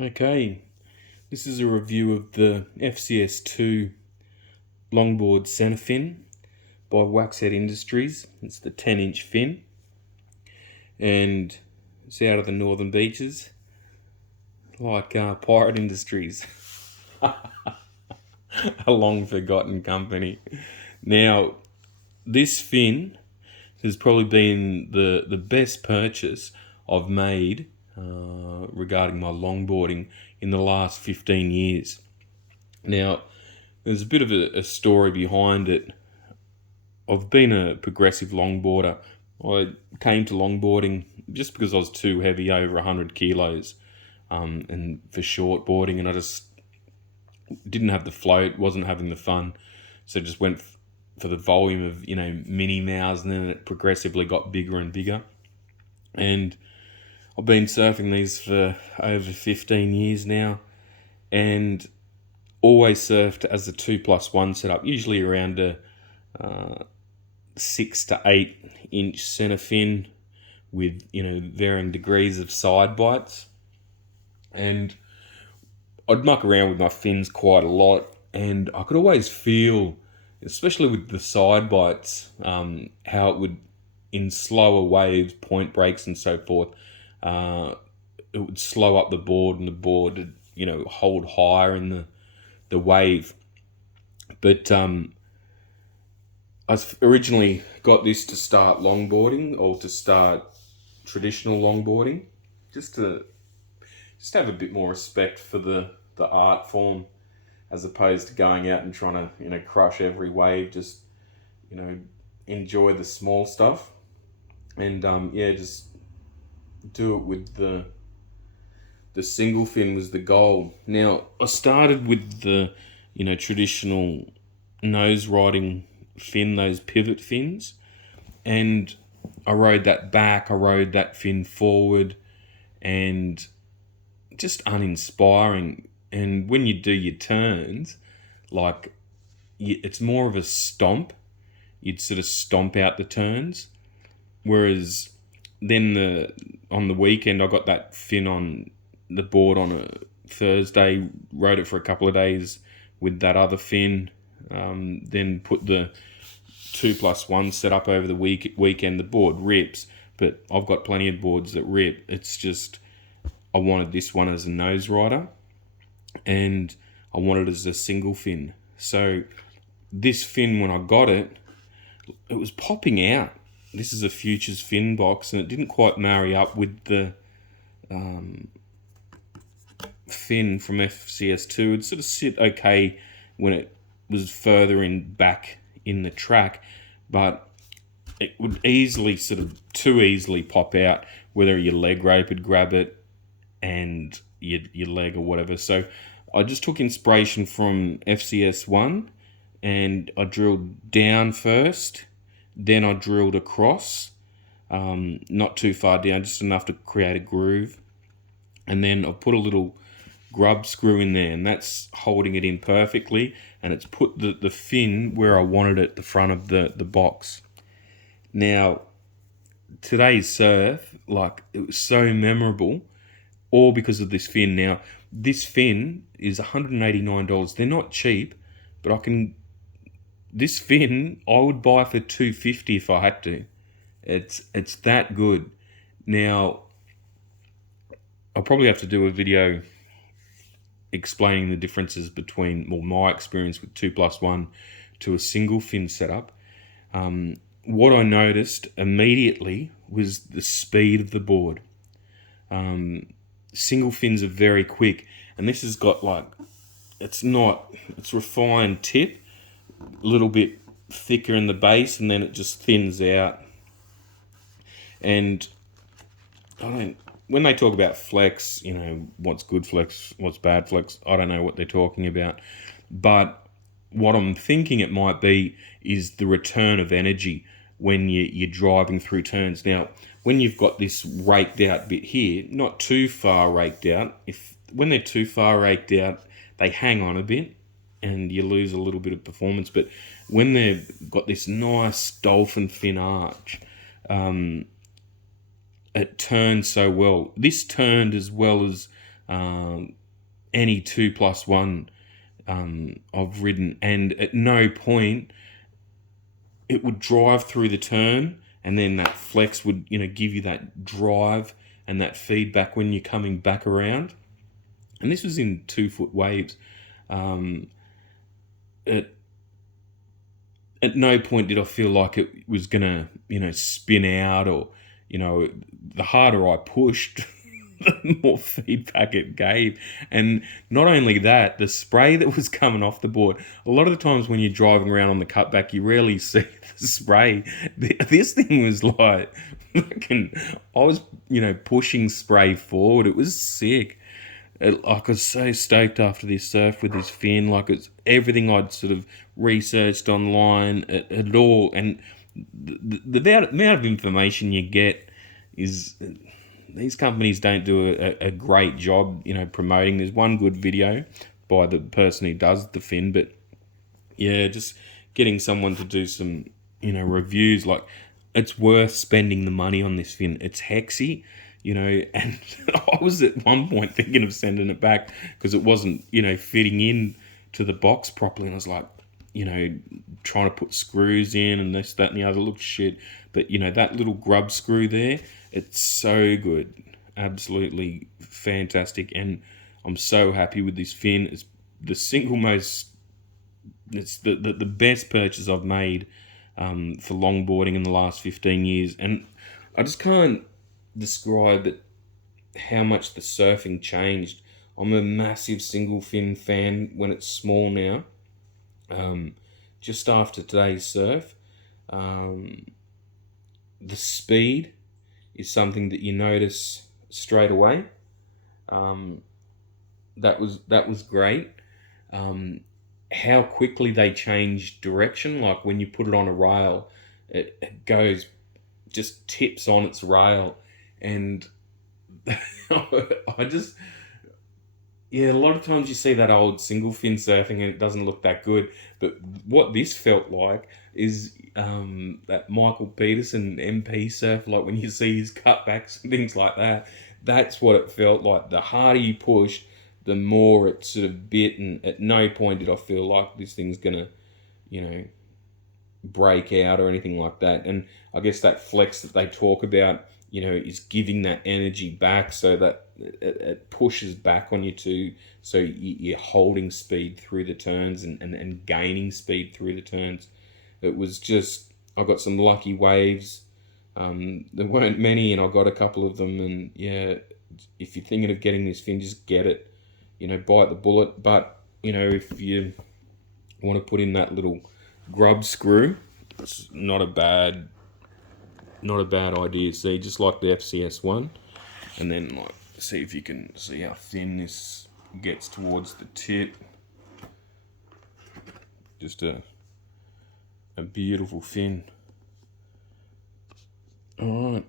Okay, this is a review of the FCS2 Longboard Centre Fin by Waxhead Industries. It's the 10-inch fin, and it's out of the northern beaches, like Pirate Industries, a long-forgotten company. Now, this fin has probably been the best purchase I've made regarding my longboarding in the last 15 years. Now, there's a bit of a story behind it. I've been a progressive longboarder. I came to longboarding just because I was too heavy, over 100 kilos, and for shortboarding, and I just didn't have the float, wasn't having the fun, so just went for the volume of mini mouse, and then it progressively got bigger and bigger. And I've been surfing these for over 15 years now, and always surfed as a 2+1 setup, usually around a 6 to 8 inch centre fin with varying degrees of side bites. And I'd muck around with my fins quite a lot, and I could always feel, especially with the side bites, how it would, in slower waves, point breaks and so forth, it would slow up the board, and the board would hold higher in the wave. But I originally got this to start longboarding, or to start traditional longboarding, just to have a bit more respect for the art form, as opposed to going out and trying to crush every wave. Just enjoy the small stuff, and just do it with the single fin was the goal. Now, I started with the traditional nose riding fin, those pivot fins, and I rode that back, I rode that fin forward, and just uninspiring. And when you do your turns, it's more of a stomp. You'd sort of stomp out the turns, whereas then on the weekend I got that fin on the board on a Thursday, rode it for a couple of days with that other fin, then put the 2+1 set up over the weekend. The board rips, but I've got plenty of boards that rip. It's just I wanted this one as a nose rider, and I wanted it as a single fin. So this fin, when I got it, it was popping out. This is a Futures fin box, and it didn't quite marry up with the fin from FCS2. It'd sort of sit okay when it was further back in the track, but it would too easily pop out, whether your leg rope would grab it and your leg or whatever. So I just took inspiration from FCS1, and I drilled down first, then I drilled across, not too far down, just enough to create a groove, and then I put a little grub screw in there, and that's holding it in perfectly, and it's put the fin where I wanted it, the front of the box. Now, today's surf, it was so memorable, all because of this fin. Now, this fin is $189. They're not cheap, but this fin I would buy for $250 if I had to. It's that good. Now, I'll probably have to do a video explaining the differences between my experience with 2+1 to a single fin setup. What I noticed immediately was the speed of the board. Single fins are very quick, and this has got it's refined tip, a little bit thicker in the base, and then it just thins out. And when they talk about flex, what's good flex, what's bad flex, I don't know what they're talking about. But what I'm thinking it might be is the return of energy when you're driving through turns. Now, when you've got this raked out bit here, not too far raked out, when they're too far raked out, they hang on a bit and you lose a little bit of performance. But when they've got this nice dolphin fin arch, it turned so well. This turned as well as any 2+1 I've ridden, and at no point it would drive through the turn, and then that flex would, give you that drive and that feedback when you're coming back around. And this was in 2-foot waves. At no point did I feel like it was gonna, spin out, or, the harder I pushed, the more feedback it gave. And not only that, the spray that was coming off the board, a lot of the times when you're driving around on the cutback, you rarely see the spray. This thing was like, I was, pushing spray forward. It was sick. I was so stoked after this surf with this fin. Like, it's everything I'd sort of researched online at all. And the amount of information you get is... These companies don't do a great job, promoting. There's one good video by the person who does the fin, but yeah, just getting someone to do some, reviews. Like, it's worth spending the money on this fin. It's hexy, and I was at one point thinking of sending it back because it wasn't, fitting in to the box properly. And I was like, trying to put screws in and this, that, and the other. Looked shit. But, that little grub screw there, it's so good. Absolutely fantastic. And I'm so happy with this fin. It's the the best purchase I've made for longboarding in the last 15 years. And I just can't describe it, how much the surfing changed. I'm a massive single fin fan when it's small now. Just after today's surf, the speed is something that you notice straight away. That was great. How quickly they change direction. Like, when you put it on a rail, it goes, just tips on its rail. And a lot of times you see that old single fin surfing and it doesn't look that good. But what this felt like is that Michael Peterson MP surf, like when you see his cutbacks and things like that. That's what it felt like. The harder you pushed, the more it sort of bit, and at no point did I feel like this thing's gonna, break out or anything like that. And I guess that flex that they talk about, is giving that energy back, so that it pushes back on you too. So you're holding speed through the turns and gaining speed through the turns. It was just, I got some lucky waves. There weren't many, and I got a couple of them. And yeah, if you're thinking of getting this fin, just get it. Bite the bullet. But if you want to put in that little grub screw, it's not a bad idea. See, just like the FCS one, and then like see if you can see how thin this gets towards the tip. Just a beautiful fin. All right.